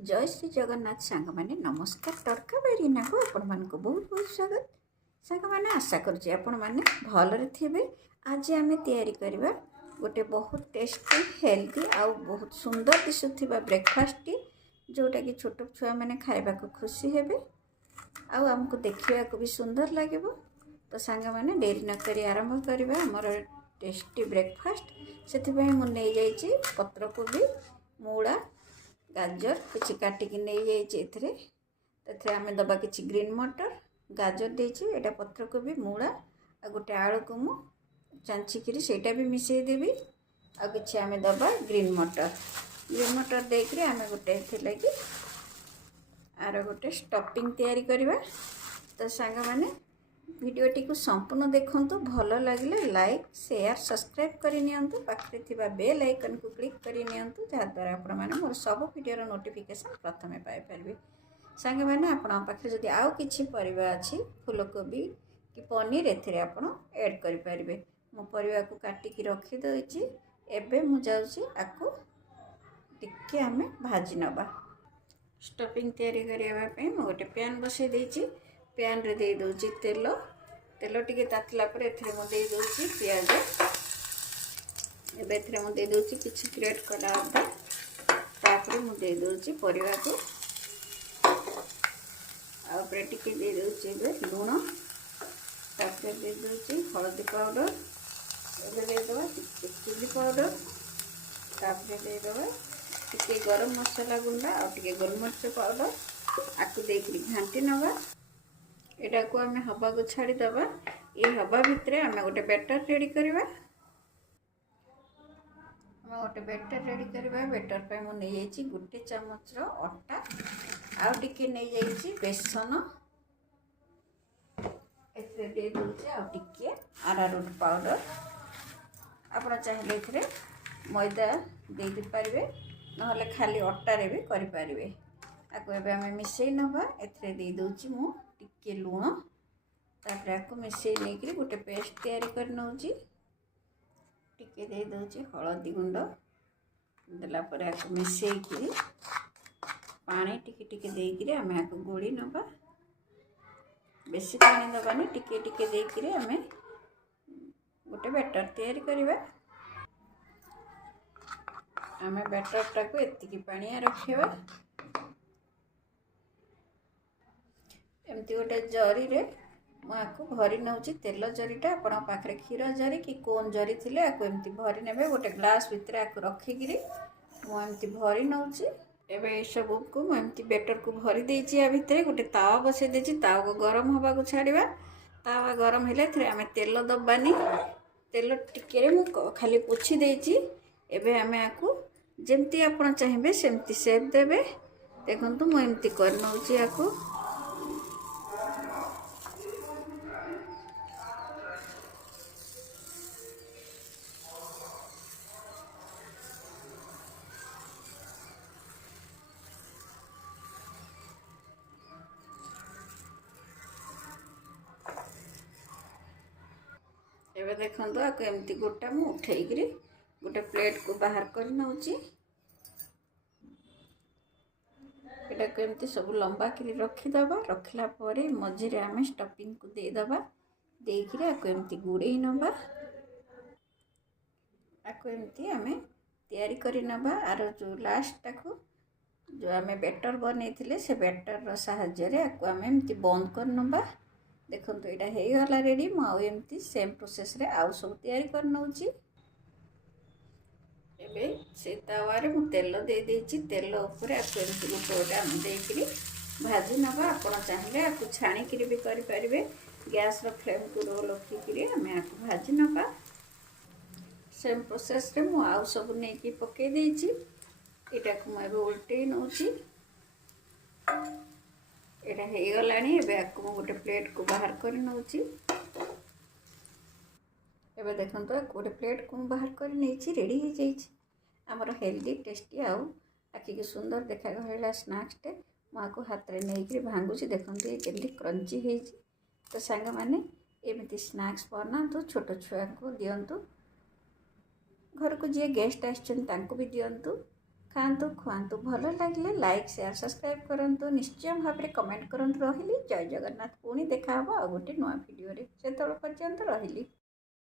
जय श्री जगन्नाथ सांग माने नमस्कार तड़का बेरीना को आपण मान को बहुत बहुत स्वागत सांग माने आशा करुचे आपण माने भलरे थिबे। आज आमे तैयारी करबा गोटे बहुत टेस्टी हेल्दी आउ बहुत सुंदर दिसुथिबा ब्रेकफास्ट टी जोटा कि छोट छुआ माने खाइबा को खुशी हेबे आउ हमको देखिबा को भी सुंदर लागेबो। तो सांग माने देरी न करी आरंभ करबा हमर टेस्टी ब्रेकफास्ट। सेति पय मु नै जाईची पत्र कोबी मूला गाजर किसी काटिकी नहीं जाइए आम दबा कि ग्रीन मटर गाजर देची एटा पत्र कोबी मूला आ गोटे आलू को मु चांचिकी सेटा भी मिसई देवी आ कि आम दबा ग्रीन मटर देकर आम गोटे लगी आर गोटे स्टफिंग तैयारी करवा। तो सांग माने वीडियोटी को संपूर्ण देखंतु भल लगे लाइक शेयर सब्सक्राइब करनियंतु पाखरे थिबा बेल आइकन को क्लिक करनियंतु जहा द्वारा आपण माने मोर सब वीडियो नोटिफिकेशन प्रथमे पाई परबे। सांगे माने आपण पाखरे जदि आउ किछि परिबा अछि फूलकोबी कि पनीर एथिरे आपण ऐड करि परबे। मो परिबा को काटि कि रखि दोछि एबे मु जाउछि आकु टिके हमें भाजी नबा। स्टफिंग तैयारी करिया पय मो गोटे पैन बसै देछि पैन रे दे दोछि तेल टिके तातला पर एथिरे मो दे दोछि प्याज एबे एथिरे मो दे दोछि किछि ग्रेट कला अदा तापर मो दे दोछि परिवा को आ ऊपर टिके दे दोछि एबे लूण तापर दे दोछि हल्दी पाउडर एबे दे दो चिली पाउडर तापर दे दो टिके गरम मसाला गुंडा आ टिके गोलमरिच पाउडर आकु देकरी घांटी नबा। एटा को आमे हवा को छाड़ी दबा। ये हवा भितर आमे गोटे बैटर रेडी करबा। आमे गोटे बैटर रेडी करबा। बैटर पे मो नै जाईची गोटे चम्मच रो आटा आ टिके नै जाईची बेसन एते दे दोचे आ टिके अरारोट पाउडर आपण चाहिले एथिरे मैदा दे दि पारिबे नहले खाली आटा रे भी करि पारिबे। आको एबे आमे मिसई नबा एथिरे दे दोची मु टिके लूण तापर आको मिसई नेकरी गोटे पेस्ट तैयारी कर नउची टिके दे दोची हळदी गुंड देला पर आको मिसई कि पानी टिके टिके देकरी आमे आको गोली नबा। बेसी पानी दबानी टिके टिके देकरी आमे गोटे बैटर तैयारी करबा। आमे बैटर टाको एतिकी पानी रखिबा एमती गोटे जरी रे मुझे भरी नौची तेल जरीटा आपण पाखे क्षीर जरी कि कोन जरी थिले आको एमती भरी नेबे गोटे ग्लास भितर आको रखिकी मुझे भरी नौची। एबे सब को मुझे बेटर को भरी देछि या भितर गोटे तावा बसै देछि तावा को गरम हवा को छाड़िबा। तावा गरम हेले थरे आमे तेल दबानी तेल टिके रे मु खाली पोछि देछि। एबे आमे आको जेमती आपण चाहिबे सेमती शेप देबे। देखंतु मु एमती कर नौची आको एबे देखंतु आको एमती गोटा मु उठेइकरी गोटे प्लेट को बाहर कर नउची। एटा को एमती सब लंबा करी रखी दबा। रखला परे मझे रे आमे स्टफिंग को दे दबा देकरी आको एमती गुड़े नबा। आको एमती आमे तैयारी करी नबा। आरो जो लास्ट टाको जो आमे बैटर बनेथिले से बैटर रो सहाय्य रे आको आमे एमती बंद कर नबा। देखंतु एटा हे गला रेडी मु आउ एमती सेम प्रोसेस रे आउ सब तैयारी कर नउची। एबे से तावा रे मु तेल दे देछि तेल ऊपर आको एमती गोटे हम देकरी भाजी नबा। आपण चाहिले आको छाणी करी भी करि परिबे। गैस रो फ्लेम को लो रखी करी हमें आको भाजी नबा। सेम प्रोसेस रे मु आउ सब नै की पके देछि। एटा को मु एबे उल्टे नउची। एटा हे गलानी एबे आको मु गोटे प्लेट को बाहर कर नउची। एबे देखंतु गोटे प्लेट को बाहर कर नेछि रेडी हो जाइछि हमर हेल्दी टेस्टी आउ आखि के सुंदर देखा गला स्नैक्स टे मु आको हाथ रे नै कि भांगुछि। देखंतु ये केली क्रंची हेछि। तो सांग माने एमिति स्नैक्स बनातु छोट छुआ को दियंतु घर को जे गेस्ट आछन तांको भी दियंतु ଖାଆନ୍ତୁ ଖୁଆନ୍ତୁ। ଭଲ ଲାଗିଲେ ଲାଇକ୍ ସେୟାର ସବସ୍କ୍ରାଇବ୍ କରନ୍ତୁ। ନିଶ୍ଚୟ ଭାବରେ କମେଣ୍ଟ କରନ୍ତୁ। ରହିଲି। ଜୟ ଜଗନ୍ନାଥ। ପୁଣି ଦେଖା ହେବ ଆଉ ଗୋଟେ ନୂଆ ଭିଡ଼ିଓରେ। ସେତେବେଳେ ପର୍ଯ୍ୟନ୍ତ ରହିଲି।